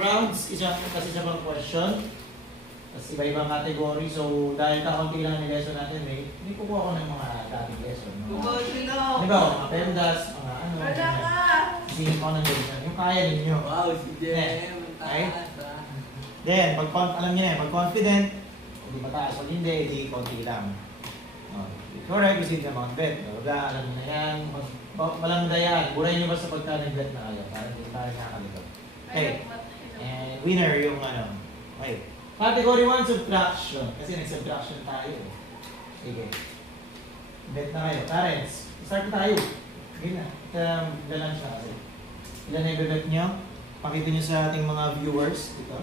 rounds, kasi isa pang question. Tapos iba-ibang category. So, dahil kakunti lang yung lesson natin, may kukuha ko ng mga dating lesson. Di ba, mga PEMDAS, mga ano. Singin ko ng lesson. Yung kaya ninyo. Wow, si Jem. Right? Then, alam niyo na, pag confident, hindi mataas o hindi, hindi konti lang. Correct, receive the amount bet. Alam niyo na yan. Walang dayaan. Buray niyo basta pagka nag-bet na kayo. Para hindi tayo nakakalito. Okay. And winner yung ano. Okay. Category 1, subtraction. Kasi nag-subtraction tayo. Sige. Bet na kayo. Parents, start na tayo. Sige na. Galang siya kasi. Ilan na i-bet nyo? Pakita nyo sa ating mga viewers. Dito.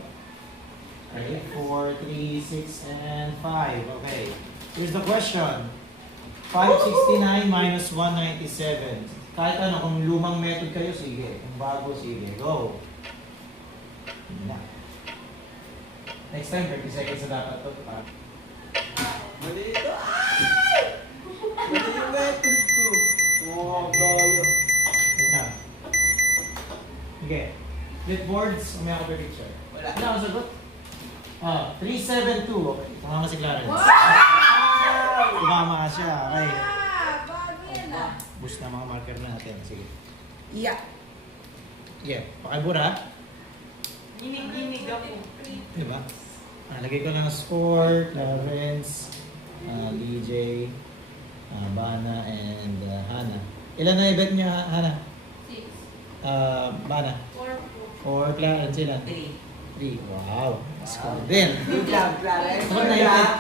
Okay. 4, 3, 6, and 5. Okay. Here's the question. 569 minus 197. Kahit ano, kung lumang method kayo, sige. Kung bago, sige. Go. Hindi na. Next time, 30 seconds na dapat ito. Mali ito. Ay! Mali yung method ko. Oh, dolo. Wait na. Okay. Flipboards, may ako per picture. Wala. Wala akong sagot. 372. Okay. Tumama si Clarence. Tumama ka siya. Okay. Boost na mga marker natin. Sige. Yeah. Yeah. Pakibura. Ginig ako. Diba? Lagay ko lang ang score, Clarence, DJ, Bana, and Hana. Ilan na i-bet niyo, Hana? 6. Bana? 4, Clarence, ilan? 3. 3. Wow! Score din. Good job, Clarence.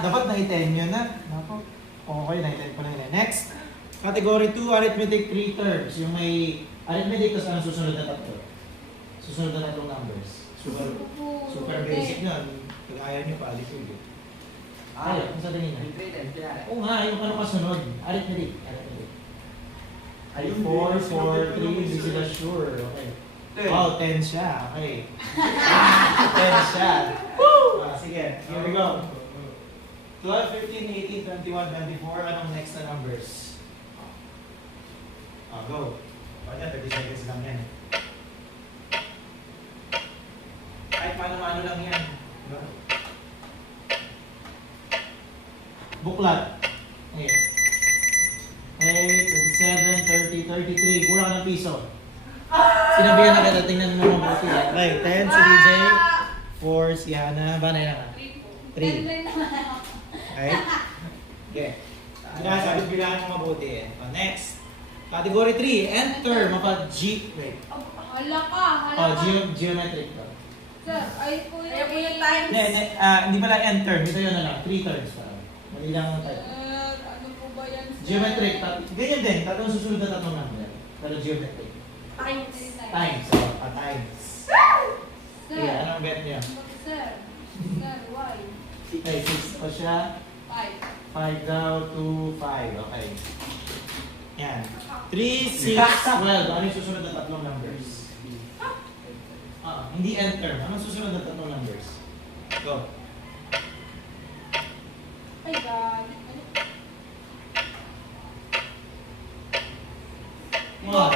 Dapat na-10 yun na. Napo. Okay, na-10 ko na yun. Next, category 2, arithmetic 3 terms. Yung may arithmetic, tapos ang susunod na tatlo. Susunod na tatlong numbers. Super basic yun. Kung ayaw nyo, paalit-ulit. Ayaw, kung sa tingin nyo. Oo nga, yung ano kasunod. Arithmetic. Ay, 4, 4, 3, hindi sila sure. Okay. Wow, 10 siya. Okay. 10 siya. Sige, here we go. 12, 15, 18, 21, 24. Anong next na numbers? Go. Kanya, 30 seconds lang yan. Kahit mano-mano lang yan. Diba? Buklat. Okay. 27, 30, 33. Kulang ng piso. Sinabihan na kita, tingnan mo mabuti. Okay, 10 si DJ. 4 si Hana. Ba na yan? 3. Okay? Okay. Sabi bilangan mo mabuti eh. Next. Category 3. Enter. Mapa-G. Wait. Hala ka. Geometric to. Sir, ay po yung times. Hindi pala enter. Dito yun na lang. 3 turns pa. Mali lang ang type. Ano po ba yan? Geometric. Ganyan din. Tatlong susunod na tatlong number. Pero geometric. Times. Times. Times. Sir. Yeah, anong bet niya? Sir, why? Okay, 6 pa siya. 5. 5 daw, 2, 5. Okay. Yan. 3, 6, 12. Ano yung susunod na tatlong numbers? Hindi enter. Anong susunod na tatlong numbers? Go. Ay, God. Wow.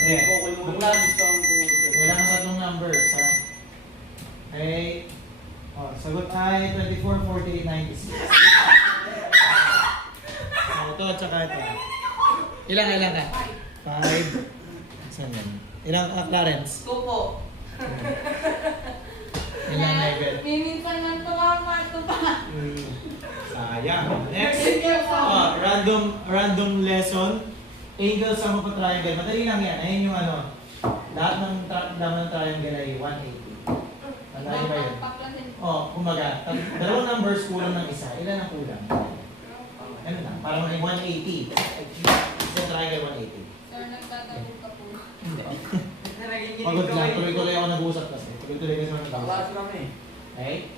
Okay. Buklat. Kailangan tatlong numbers, ha? Okay. Sagot ay 24, 48, 96. Ito at saka ito. Ilang ka? 5. Saan yan? Ilang ka, Clarence? 2 po. Ilang na i-bet? Minsan man tumama, ito pa. Sayang. Next. Random lesson. Angle sa mga triangle. Madali lang yan. Ayun yung ano. Lahat ng laman ng triangle ay 180. Madali ba yun? Kumbaga, dalawang numbers kulang ng isa. Ilan ang kulang? Ano na? Parang may 180. Isa triangle 180. Sir, nagtatabog ka po. Hindi. Pagod lang. Tuloy-tuloy ako nag-uusap kasi. Tuloy-tuloy kasi ako nag-uusap. Okay?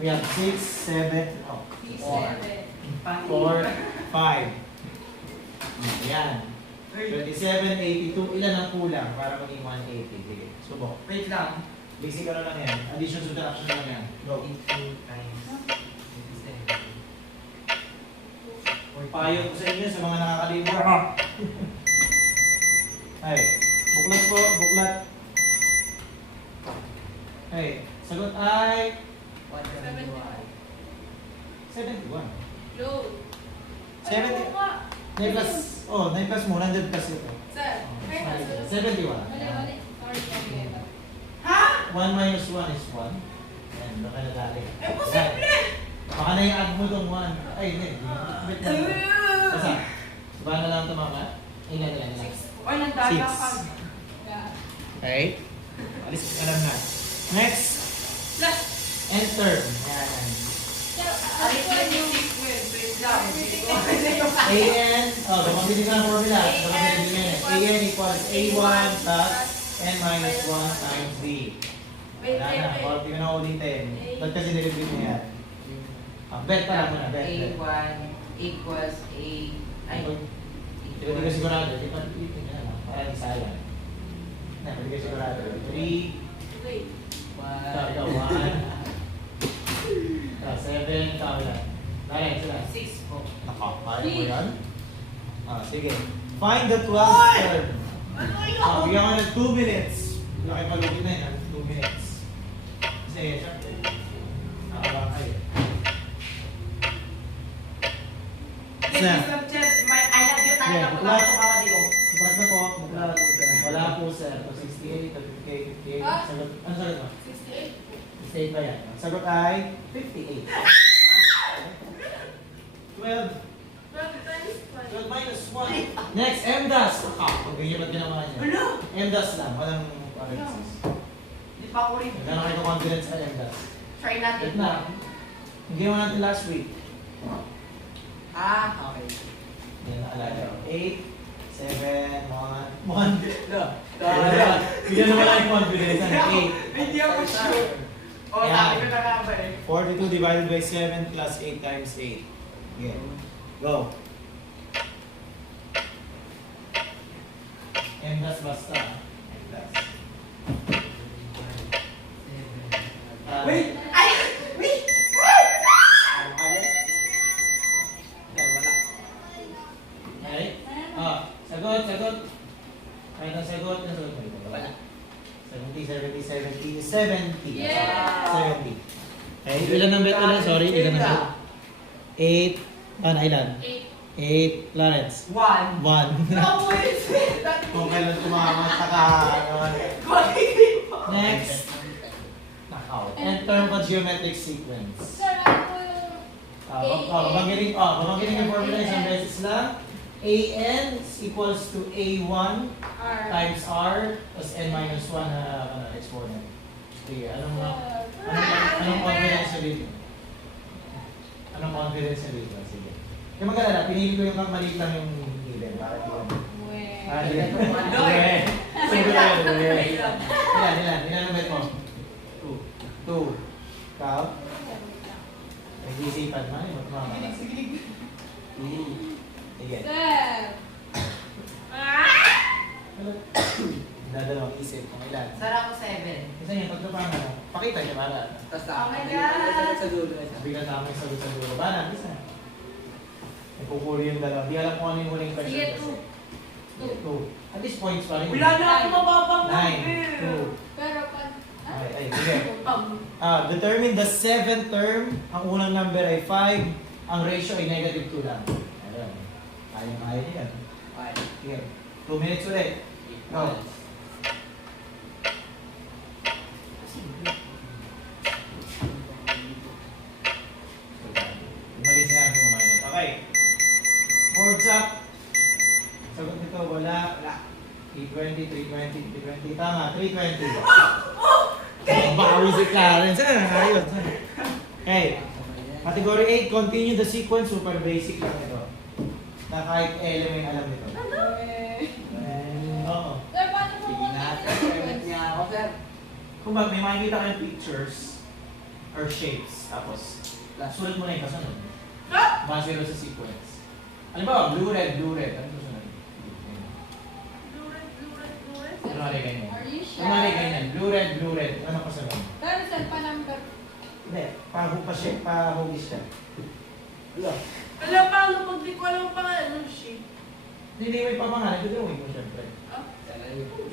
We have 6, 7, 4, 5. Ayan. 27, 82. Ilan ang kulang para maging 180? Sige. Subok. Wait lang. Basic ano lang yan. Addition, subtraction lang yan. Go. 18 times 27. Payo ko sa inyo sa mga nakakalibur. Ay. Buklat po. Buklat. Okay, sagot ay 171. 71. Low. 70. Ay, oo nga. 9 plus, oh, 9 plus mo, 100 plus ito. Sir, ay, nasa- 71. Mali, mali. Sorry, sorry. Ha? 1 minus 1 is 1. Ayan, baka nadali. Eh, posible! Baka na-i-add mo itong 1. Ay, hindi. Bit na. Basta, ba na lang ito mga? Ilan. Ay, nagdala ka. Yeah. Okay. Alis ko alam na. Next, Plus. enter. Ayan. Sir, Alis ano na yung... yung sequence. Wait lang. AN, oh, gumamit ka ng formula. Gumamit din yan. AN equals A1 plus N minus 1 times D. Wala na, hindi ko na ulitin. Ba't kasi nilibit niya yan? Bet pa lang muna, bet. A1 equals A... Ay, Hindi ko sigurado. Hindi pa ulitin niya na. Parang sayang. Hindi ko sigurado. 3, Wait. ikaw, 1. 7, ikaw lang. Dahil sila. 6 po. Nakakaya mo yan? Sige. Find the 12th term. Bigyan ko ng 2 minutes. Laki palugit na yan, 2 minutes. Kasi, syempre, nakabang kayo. This is not just my... I love you talaga po Yeah, ako mga digo. Bukas na po. Wala po, sir. 68, 58, 58. Ah? Sagot, ano sagot mo? 68. 68 pa yan. Sagot ay 58. 12. 12 minus 1. Next, MDAS. Pag ganyan ba't ginawa niya? Ano? MDAS lang, walang parenthesis. Di pa ako rin. Gano'n kayo confidence sa MDAS? Try natin. Wait na. Yung ginawa natin last week. Ah, okay. Yan, naalala. 8, 7, 1, 1. No. Bigyan naman lang yung confidence. 8. Hindi ako sure. Oh, Yeah. sabi ko na nga ba eh. 42 divided by 7 plus 8 times 8. Okay. Go. MDAS basta. MDAS. Wait! Ay! Wait! Ano kaya? Wala. Okay? Sagot. Kahit ang sagot, ang sagot mo dito. Wala. 70, 70, 70, 70. Yeah! 70. Okay, ilan ang bet? Ilan? Sorry, ilan ang bet? 8. Ilan? 8. Clarence. 1. 1. No, wait! Kung kailan tumakas ka. Next. Knockout. Enter the geometric sequence. Sir, ano po yung... Babanggiling yung formula isang beses lang. AN is equals to A1 R. times R plus N minus 1 na exponent. Sige, anong confidence nyo dito? Anong confidence nyo dito? Sige. Yung mag-alala, pinili ko yung maliit lang yung given. Para di ko. Weh. Ilan ang bet mo? 2. Ikaw? Nag-iisipan man, magmamala. Sige. Sir. Dadalawang isip kung ilan. Sara ko 7. Isa niya, tatlo pa nga. Pakita niya, para. Tapos Oh my God! sa dulo. Sabi ka tama yung sagot sa dulo. Bana, isa. Nagpupuli yung dalawa. Di alam kung ano yung huling question. Sige, kasi. 2. 2. At this point pa rin. Wala na ako mababang 9. 2. Pero pa... Ay, sige. Determine the seventh term. Ang unang number ay 5. Ang ratio ay negative 2 lang. Ayun. Ayaw niya yan. Sige. 2 minutes ulit. Go. Umalis na ang kumain. Okay. Boards up. Sagot nito, wala. 320, 320, 320. Tama, 320. Bawi si Clarence. Ayos. Okay. Category 8, continue the sequence. Super basic lang ito. Na kahit element alam nito. Oo. Sir, paano po Sige na. Experiment niya ako, sir. Kung ba, may makikita kayong pictures or shapes. Tapos, sulat mo na yung kasunod. Base rin sa sequence. Alam ba, blue, red. Ano susunod? Kunwari ganyan. Are you sure? Kunwari ganyan. Blue, red. Ano kasunod? Pero sir, pa number... Hindi. Pahugis siya. Wala. Alam paano pag di ko alam pa nga anong shape? Hindi may pamangalan. Dudrawing mo syempre.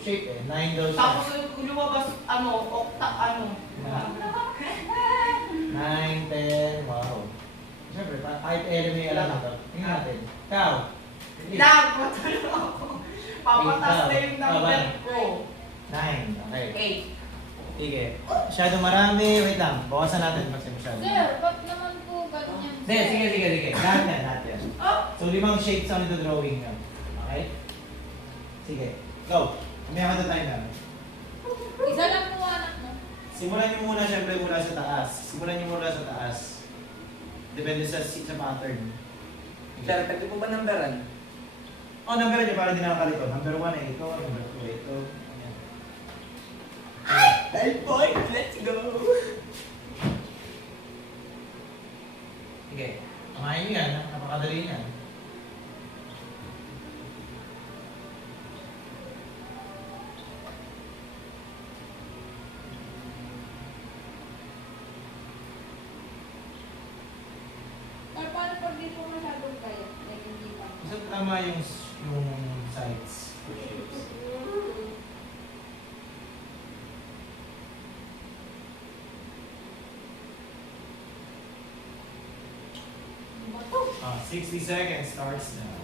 Shape eh. 9 daw siya. Tapos yung lumabas, okta, 9, 10, wow. Siyempre, kahit LMA alam na to. Tingnan natin. Ikaw. Dag, matulog ako. Papatas na yung number ko. 9, okay. 8. Sige. Masyado marami. Wait lang. Bawasan natin kasi masyado. Sir, ba't naman po ganyan? Hindi, sige. Lahat yan. Oh! So, 5 shapes ang ito drawing nyo. Okay? Sige. Go. Kumaya ka tayo na. Isa lang po anak mo. Simulan nyo muna, syempre, mula sa taas. Depende sa pattern. Sir, pwede po ba numberan? Oh, number nyo para di nakakalito. Number 1 ay ito, number 2 ay ito. Ayan. Hey boy, let's go! Sige. Kamahin nyo yan. Napakadali yan. Pero paano pag di po masyadong kaya? Like, hindi pa. Isa tama yung sides. Shapes. Ano ba to? 60 seconds starts now.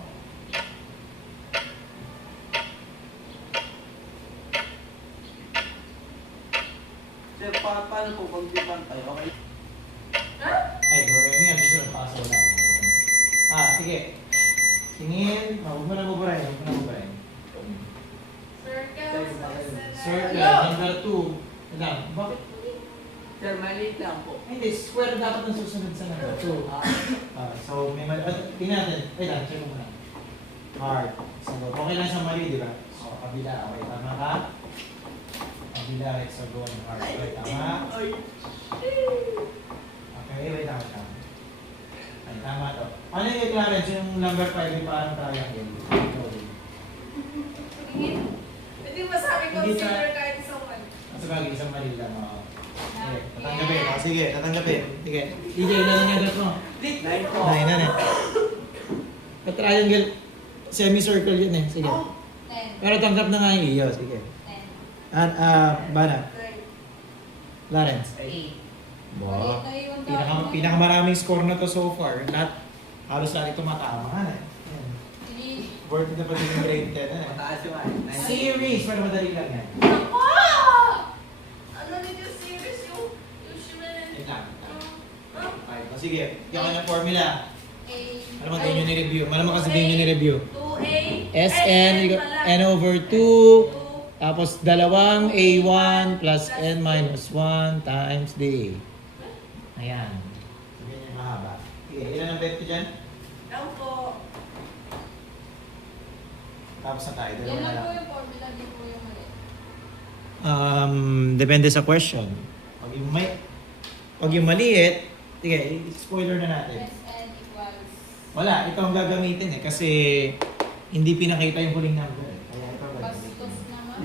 Sir, paano po pag dipan tayo? Okay? Ay, Doremi, ang gusto nagpasa wala. Sige. Tingin. Huwag mo na buburahin. Circle, number 2. Alam, bakit? Sir, maliit lang po. Hindi, square dapat ang susunod sa number 2. So, may mali. Tingnan natin. Wait lang, check mo muna. Heart. So, okay lang sa mali, di ba? So, kabila. Okay, tama ka? Kabila, hexagon, heart. Okay, tama? Okay, wait lang siya. Ay, tama to. Ano yung Clarence? Yung number 5 yung parang triangle. Pwede ba sabi Hindi sa- consider kahit isang one? Sa bagay, isang mali lang. Tatanggapin. Sige, tatanggapin. Sige. DJ, ilan ang yagat mo? 9 po. 9 na. Triangle, semicircle yun eh. Sige. 10. Pero tanggap na nga yung iyo. Sige. 10. Bana. Clarence. 8. Wow. Pinakamaraming score na to so far. Halos lahat ito matama. Yan. Worth na pa din yung grade 10. Mataas yung Series, pero madali lang yan. Ako! Ano nito series yung usual? Wait lang. Okay. Sige, bigyan ka ng formula. A. Ano mo din yung ni-review? Malamang kasi din yung ni-review. 2A. Sn, n over 2, tapos dalawang A1 plus n minus 1 times d. Ayan. Sabihin niya mahaba. Sige, ilan ang bet ko dyan? Lang po. Tapos na tayo. Yan Dalawa na lang po lang. yung formula, di po yung mali. Depende sa question. Pag yung maliit, sige, spoiler na natin. Sn equals. Wala, ito ang gagamitin eh. Kasi hindi pinakita yung huling number. Kaya ito ang gagamitin. Bastos naman.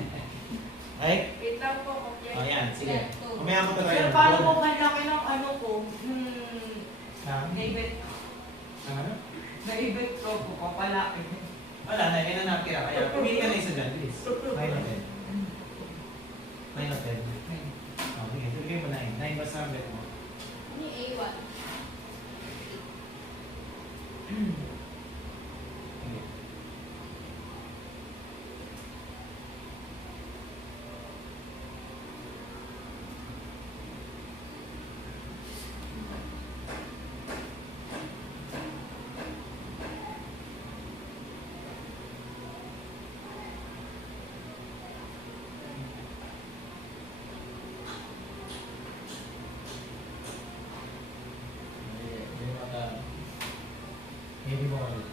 Okay? Wait lang po. Okay. O yan, sige. Mamaya mo tayo. Sir, paano po malaki ng ano ko? Naibit. Ano? Naibit ko po, papalaki. Wala na, yan ang nakira. Kaya pumili ka na isa dyan, please. 9 o 10. 9 o 10. Okay, tuloy mo 9. 9 ba sa bet mo? Ano yung A1? Okay. Maybe mo ulit.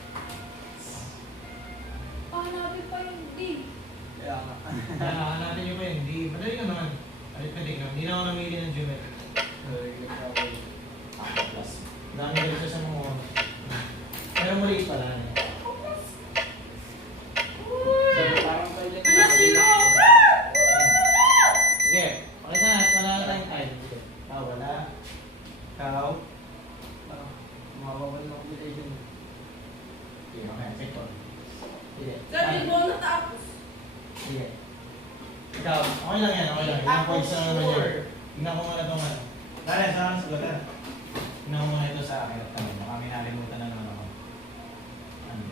Pahanapin pa yung D. Kaya nga. Hanapin niyo pa yun. Madali naman. Arithmetic lang. Hindi na ako namili ng geometry. Plus. Dami ko siya sa mga pero maliit pala. Parang pwede Wala zero! Sige, pakita na. Wala na tayong time. Sige. Wala. Ikaw. Mawawal ng relation. Sige, okay. Check ko. Sige. Sir, hindi mo natapos. Sige. lang. Di Ilang ako points na naman sure. yun. Tingnan ko muna itong ano. Laren, saan ang sagutan? Tingnan ko muna ito sa akin at ano. Baka may nalimutan na naman ako. Ano?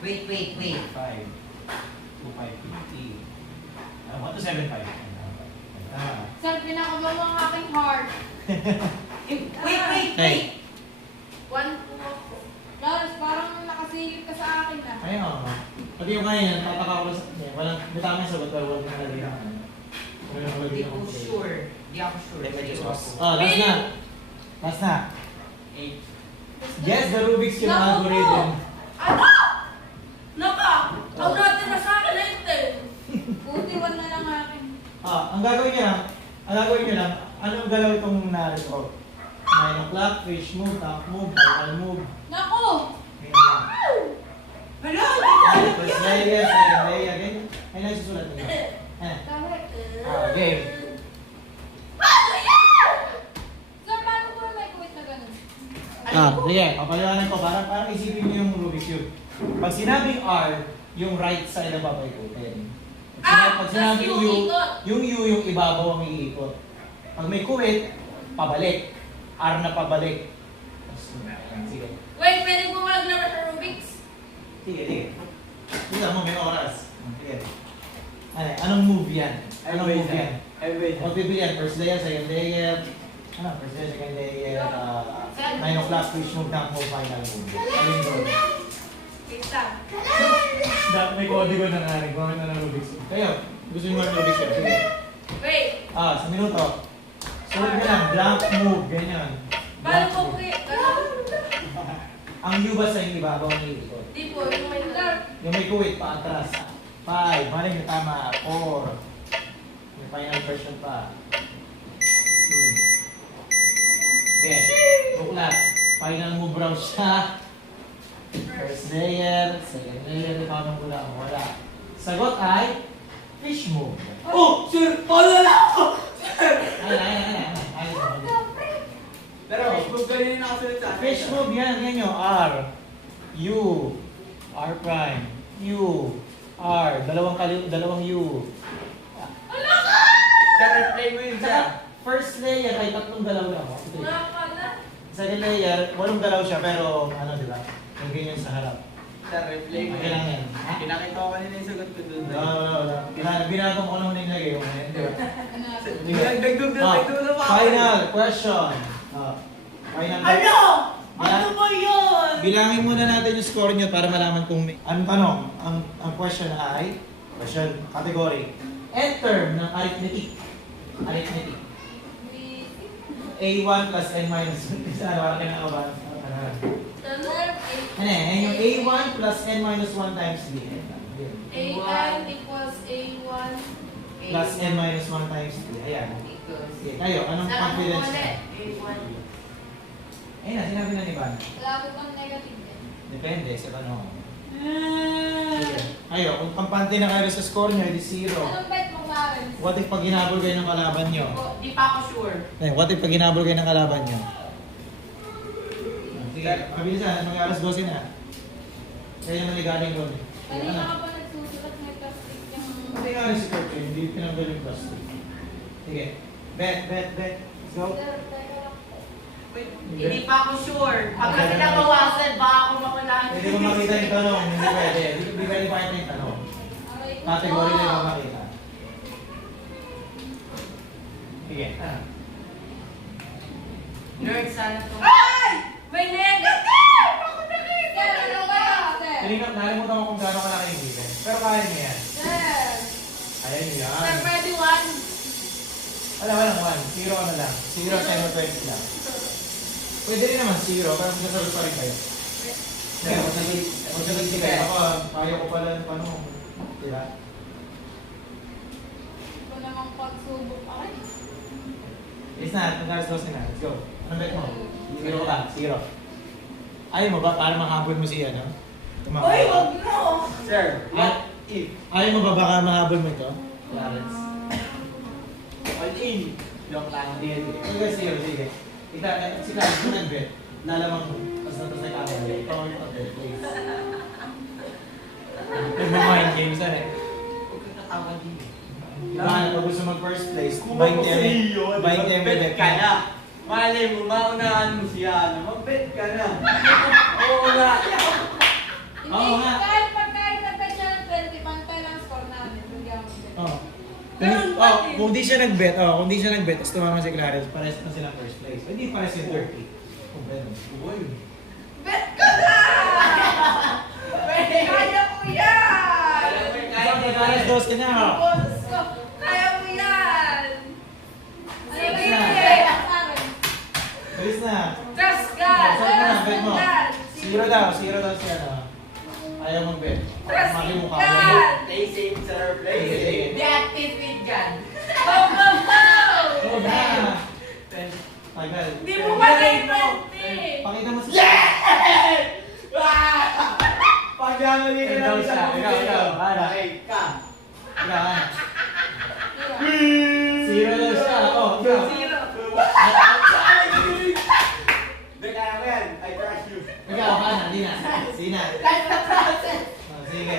2, Wait. 5, 2, 5, 50. 1 to 7, 5. Sir, pinakabaw ang aking heart. Wait. One po ako. Lawrence, parang nakasilip ka sa akin na. Ayun ako. Pati yung kanya, tataka ko sa kanya. Walang, may tamang sagot, pero walang nakalagay na ano. Walang nakalagay Di na ako complete. sure. Di ako sure. Let me just Sa'yo ask. ako. Oh, last na. Last na. 8. Guess the Rubik's Cube Naku algorithm. Ano? Naka! Ang natira sa akin na ito. Buti one na lang akin. Ang gagawin nyo lang, anong galaw itong narito? 9 o'clock, fish move, top move, final move. Naku! Ayun lang. Hala! First layer, second layer, ganyan. Ayun lang susulat nyo. Kahit. Game. Sir, paano po may kuwit na ganun? Sige, papaliwanan ko. Parang isipin nyo yung Rubik's Cube. Pag sinabing R, yung right side na papaikutin. Pag sinabing U, yung U yung ibabaw ang iikot. Pag may kuwit, pabalik. R na pabalik. Sige. Wait, pwede po maglaro sa Rubik's? Sige. Sige mo, may oras. Sige. Anong move yan? Anong move yan? Huwag bibili yan. First layer, second layer. First layer, second layer. 9 o'clock, fish move, top move, final move. Alin doon? Wait lang. May kodigo na nga rin. Gawin na ng Rubik's Cube. Kayo, gusto nyo ng Rubik's Cube? Sige. Wait. Sa minuto. Sulit nyo lang, blank move, ganyan. Paano Blank po move. kuwit? Ang U ba sa yung ibabaw ng iikot? Di po, yung may dark. Yung may kuwit pa atras. 5, mali nyo tama. 4. May final version pa. 3. Yes. Buklat. Final move raw siya. First layer, second layer, paano mo lang? Wala. Sagot ay fish move. Oh, sir! Pala na ako! Ay. Pero, kung ganyan na kasunod sa akin. Fish move yan, yan yung R. U. R prime. U. R. Dalawang U. Sir, replay mo yun, sir. Saka, first layer ay tatlong galaw lang. Nakakala. Second layer, walong galaw siya pero ano diba? Yung ganyan sa harap. Sir, replay mo Okay yun. lang yan. Ha? Pinakita ko kanina yung sagot ko dun. Wala. Binago mo kung ano nilagay yung di ba? Ano? Dagdag na pa. Final question. Final Ano? Ano ba yun? Bilangin muna natin yung score nyo para malaman kung may... Ang tanong, ang question ay, category. End ng arithmetic. Arithmetic. A1 plus N minus 1. Isa, wala ka na kabahan. Yung A1 plus N minus 1 times B. A1 equals A1. Plus N minus 1 times B. Ayan. Okay, kayo, anong confidence nyo? A1. Ayun na, sinabi na ni Van. Wala ko bang negative din. Depende sa tanong. Sige. Kayo, kung kampante na kayo sa score nyo, edi 0. Anong bet mo, Clarence? What if pag hinabol kayo ng kalaban nyo? Di pa ako sure. What if pag hinabol kayo ng kalaban nyo? Sige, mabilisan. Anong alas 12 na? Kaya naman galing doon. Kanina ka pa nagsusulat may plastic yung... Hindi nga rin si Kurt, hindi pinanggal yung plastic. Sige. Bet. Let's go. Sir, teka lang po. Wait, hindi pa ako sure. Pag kasi nabawasan, baka ako makunahan. Hindi mo makita yung tanong. Hindi pwede. Hindi pwede makita yung tanong. Aray ko Category po. lang ang makita. Sige. Nerd, sana to. Ay! May negative! Ako negative! Sir, ano ba? Sir? Nalimutan ko kung gaano kalaki yung given. Pero kaya niya yan. Sir! Kaya niya Sir, yan. pwede one. Walang 1. 0 na lang. 0, 10, o 20 lang. Pwede rin naman 0, pero masasagot pa rin kayo. Kaya magsasagot kayo. Ako, kaya ko pala ng panong. Diba? Ito namang pagsubok. Aray. Yes na, alas 12 na. Let's go. Anong bet mo? 0 ka. 0. Ayaw mo ba para mahabol mo si ano? Uy, wag mo! Sir, what if? Ayaw mo ba baka mahabol mo ito? Clarence. All in. Joke lang. Sige. Si Clarence, kung nag-bet, lalamang mo. Tapos nagkakamali. Ikaw ang bet, please. Nagmamind games na eh. Huwag kang katawa din. Pag gusto mag first place, Kung ako sa iyo, bike them mag-bet ka na. Malay mo, maunahan mo siya. Mag-bet ka na. Oo nga. Oo nga. Kahit pagkain na pa siya ng 20, pantay lang score namin. Hindi ako mag-bet. Oh. Ganun Kung, ba oh, din? kung di siya nag-bet, kung di siya nag-bet, tapos tumama si Clarence, pares na silang first place. Hindi pares yung 30. Kung ganun. Uy. Bet ka na! Kaya mo yan! Sabi ni Clarence, dos ka niya, oh. Boses ko, kaya mo yan! Sige! Bilis na. Trust God! Saan ka na, bet mo? Trust Zero daw siya na. Ayaw mag-bet. Trust Maki mo ka. God! Play safe, sir. Play Sige, safe. sige. Be active with God. Go, go, go! Go na. Tagal. Hindi mo ba na 20? Pakita mo si Pagkamali ka lang siya. Ikaw. Para. Okay, ka. Ikaw, ano? Zero daw siya. Oh, ikaw. Zero. Hindi, kaya mo yan. I trust you. Ikaw, ano? Di na. Sige na. Like the process. Oh, sige.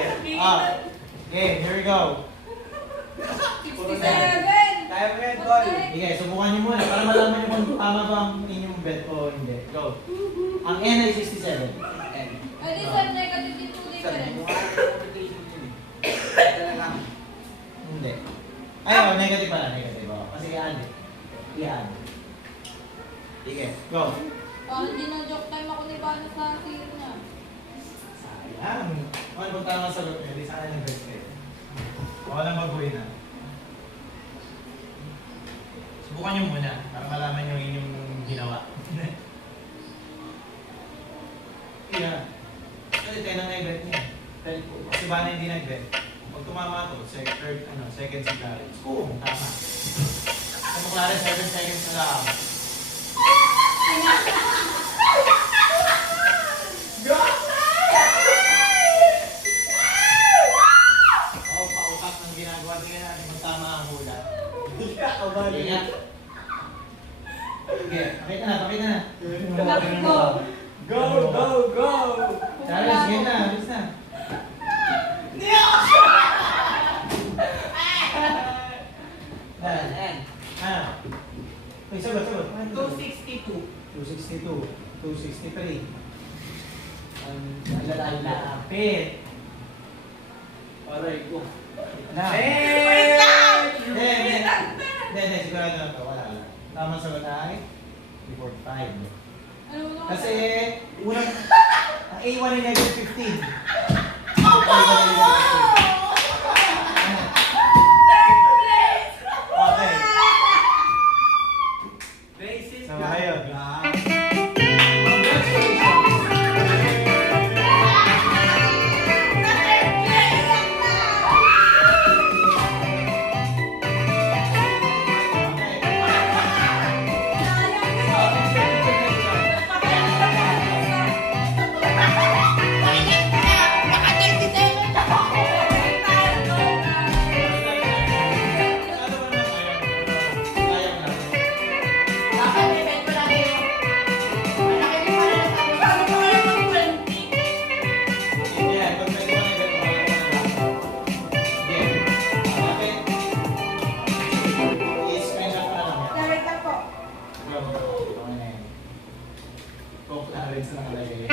Okay, here we go. 67! Kaya mo yan, Tol. Sige, subukan niyo muna para malaman niyo kung tama ba ang inyong bet o hindi. Go. Ang N ay 67. Ay, di sir, negative din po difference. Hindi. Ay, negative pala. Negative. Oh. Kasi yan. Yan. Sige, go. Parang hindi na joke time ako ni Bano sa zero niya. Sayang. Ano kung tama ang sagot niyo, di sana yung best kayo. Walang baguhin na. Subukan niyo muna para malaman niyo yung inyong ginawa. Yeah. Kasi 10 ang nag-bet niya. Si Bana hindi nag-bet. Pag tumama to, second si Clarence. Boom! Tama. Sa Clarence, 7 seconds na lang. Oo, pautak ng ginagawa. Tingnan natin kung tama ang hula. Sige nga. Sige, pakita na, pakita na. Go. Go, go, go! Clarence, sige na, alis na. Ah. Uy, sagot. 262. 262. 263. Ang lalapit. Aray ko. Na. Wait lang! Hindi, sigurado na to. Wala. Tamang sagot ay 345. Ano mo Kasi, unang, ang A1 ay negative 15. Oh! Third place! Okay. Basic So, ayun. Clarence na nakalagay.